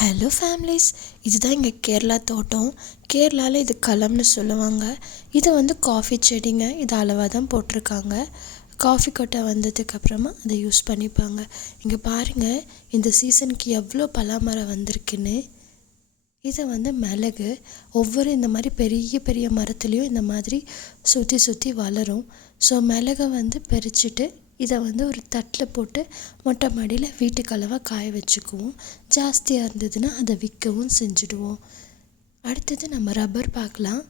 Hello families, இதுதான் எங்கள் கேரளா தோட்டம். கேரளாவில் இது களம்னு சொல்லுவாங்க. இது வந்து காஃபி செடிங்க. இது அளவாக தான் போட்டிருக்காங்க. காஃபி கொட்டை வந்ததுக்கப்புறமா அதை யூஸ் பண்ணிப்பாங்க. இங்கே பாருங்கள், இந்த சீசனுக்கு எவ்வளோ பலாமரம் வந்திருக்குன்னு. இதை வந்து மிளகு ஒவ்வொரு இந்த மாதிரி பெரிய பெரிய மரத்துலேயும் இந்த மாதிரி சுற்றி சுற்றி வளரும். ஸோ மிளகை வந்து பறிச்சுட்டு இதை வந்து ஒரு தட்டில் போட்டு மொட்டை மாடியில் வீட்டுக்கு அளவாக காய வச்சுக்குவோம். ஜாஸ்தியாக இருந்ததுன்னா அதை விற்கவும் செஞ்சுடுவோம். அடுத்தது நம்ம ரப்பர் பார்க்கலாம்.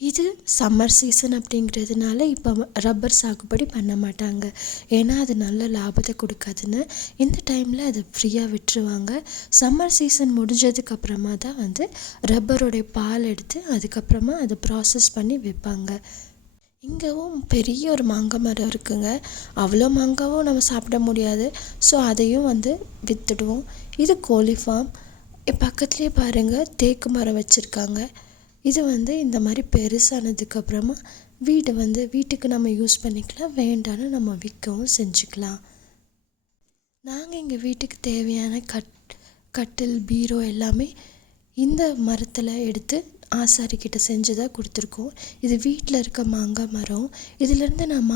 இது சம்மர் சீசன் அப்படிங்கிறதுனால இப்போ ரப்பர் சாகுபடி பண்ண மாட்டாங்க. ஏன்னா அது நல்ல லாபத்தை கொடுக்காதுன்னு இந்த டைமில் அதை ஃப்ரீயாக விட்டுருவாங்க. சம்மர் சீசன் முடிஞ்சதுக்கப்புறமா தான் வந்து ரப்பரோடைய பால் எடுத்து அதுக்கப்புறமா அதை ப்ராசஸ் பண்ணி விற்பாங்க. இங்கேவும் பெரிய ஒரு மாங்காய் மரம் இருக்குங்க. அவ்வளோ மாங்காவும் நம்ம சாப்பிட முடியாது. ஸோ அதையும் வந்து விற்றுடுவோம். இது கோழி ஃபார்ம். பக்கத்துலேயே பாருங்கள், தேக்கு மரம் வச்சுருக்காங்க. இது வந்து இந்த மாதிரி பெருசானதுக்கப்புறமா வீட்டுக்கு நம்ம யூஸ் பண்ணிக்கலாம், வேண்டான்னு நம்ம விற்கவும் செஞ்சுக்கலாம். நாங்கள் எங்கள் வீட்டுக்கு தேவையான கட்டில், பீரோ எல்லாமே இந்த மரத்தில் எடுத்து ஆசாரிக்கிட்ட செஞ்சு தான் கொடுத்துருக்கோம். இது வீட்டில் இருக்க மாங்காய் மரம். இதிலேருந்து நான்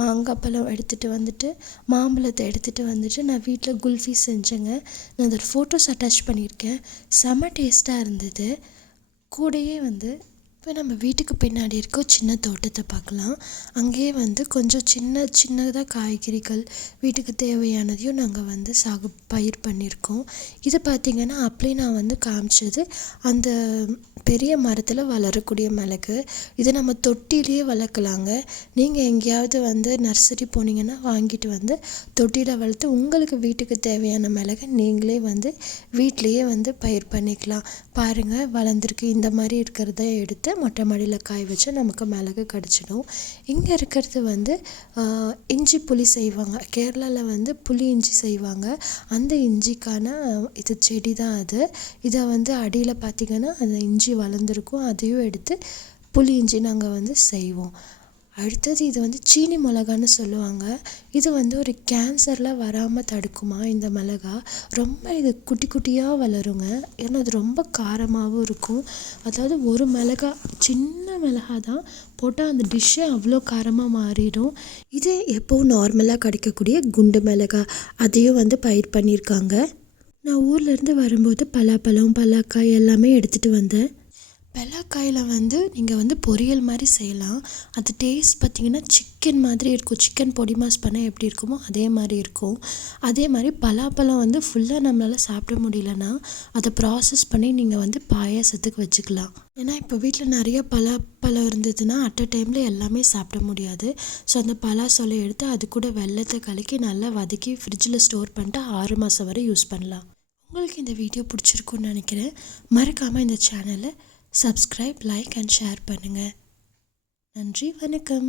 மாங்காய் பழம் எடுத்துகிட்டு வந்துட்டு, மாம்பழத்தை எடுத்துகிட்டு வந்துட்டு நான் வீட்டில் குல்ஃபி செஞ்சேங்க. நான் அதோட ஃபோட்டோஸ் அட்டாச் பண்ணியிருக்கேன். செம்ம டேஸ்ட்டாக இருந்தது. கூடயே வந்து இப்போ நம்ம வீட்டுக்கு பின்னாடி இருக்க சின்ன தோட்டத்தை பார்க்கலாம். அங்கேயே வந்து கொஞ்சம் சின்னதாக காய்கறிகள் வீட்டுக்கு தேவையானதையும் நாங்கள் வந்து பயிர் பண்ணியிருக்கோம். இது பார்த்திங்கன்னா அப்படியே நான் வந்து காமிச்சது அந்த பெரிய மரத்தில் வளரக்கூடிய மிளகு. இதை நம்ம தொட்டிலேயே வளர்க்கலாங்க. நீங்கள் எங்கேயாவது வந்து நர்சரி போனீங்கன்னா வாங்கிட்டு வந்து தொட்டியில் வளர்த்து உங்களுக்கு வீட்டுக்கு தேவையான மிளகை நீங்களே வந்து வீட்லேயே வந்து பயிர் பண்ணிக்கலாம். பாருங்கள், வளர்ந்துருக்கு. இந்த மாதிரி இருக்கிறத எடுத்து மொட்டை மாடியில் காய வச்சா நமக்கு மிளகு கிடச்சிடும். இங்கே இருக்கிறது வந்து இஞ்சி புளி செய்வாங்க. கேரளாவில் வந்து புளி இஞ்சி செய்வாங்க. அந்த இஞ்சிக்கான இது செடி தான் அது. இதை வந்து அடியில் பார்த்திங்கன்னா அந்த இஞ்சி வளர்ந்துருக்கும். அதையும் எடுத்து புளி இஞ்சி நாங்கள் வந்து செய்வோம். அடுத்தது இது வந்து சீனி மிளகான்னு சொல்லுவாங்க. இது வந்து ஒரு கேன்சர்லாம் வராமல் தடுக்குமா இந்த மிளகா. ரொம்ப இது குட்டி குட்டியாக வளருங்க. ஏன்னா அது ரொம்ப காரமாகவும் இருக்கும். அதாவது ஒரு மிளகா, சின்ன மிளகா தான் போட்டால் அந்த டிஷ்ஷே அவ்வளோ காரமாக மாறிடும். இது எப்போவும் நார்மலாக கிடைக்கக்கூடிய குண்டு மிளகா, அதையும் வந்து பயிர் பண்ணியிருக்காங்க. நான் ஊர்லேருந்து வரும்போது பலாப்பழம், பலாக்காய் எல்லாமே எடுத்துகிட்டு வந்தேன். பலாக்காயில் வந்து நீங்கள் வந்து பொரியல் மாதிரி செய்யலாம். அது டேஸ்ட் பார்த்திங்கன்னா சிக்கன் மாதிரி இருக்கும். சிக்கன் பொடி மாஸ் பண்ணால் எப்படி இருக்குமோ அதே மாதிரி இருக்கும். அதே மாதிரி பலாப்பழம் வந்து ஃபுல்லாக நம்மளால் சாப்பிட முடியலன்னா அதை ப்ராசஸ் பண்ணி நீங்கள் வந்து பாயாசத்துக்கு வச்சுக்கலாம். ஏன்னா இப்போ வீட்டில் நிறைய பலாப்பழம் இருந்ததுன்னா அட் அ டைமில் எல்லாமே சாப்பிட முடியாது. ஸோ அந்த பலாசொலை எடுத்து அது கூட வெல்லத்தை கலக்கி நல்லா வதக்கி ஃப்ரிட்ஜில் ஸ்டோர் பண்ணிட்டு 6 மாதம் வரை யூஸ் பண்ணலாம். உங்களுக்கு இந்த வீடியோ பிடிச்சிருக்குன்னு நினைக்கிறேன். மறக்காமல் இந்த சேனலை சப்ஸ்கிரைப், லைக் அண்ட் ஷேர் பண்ணுங்கள். நன்றி, வணக்கம்.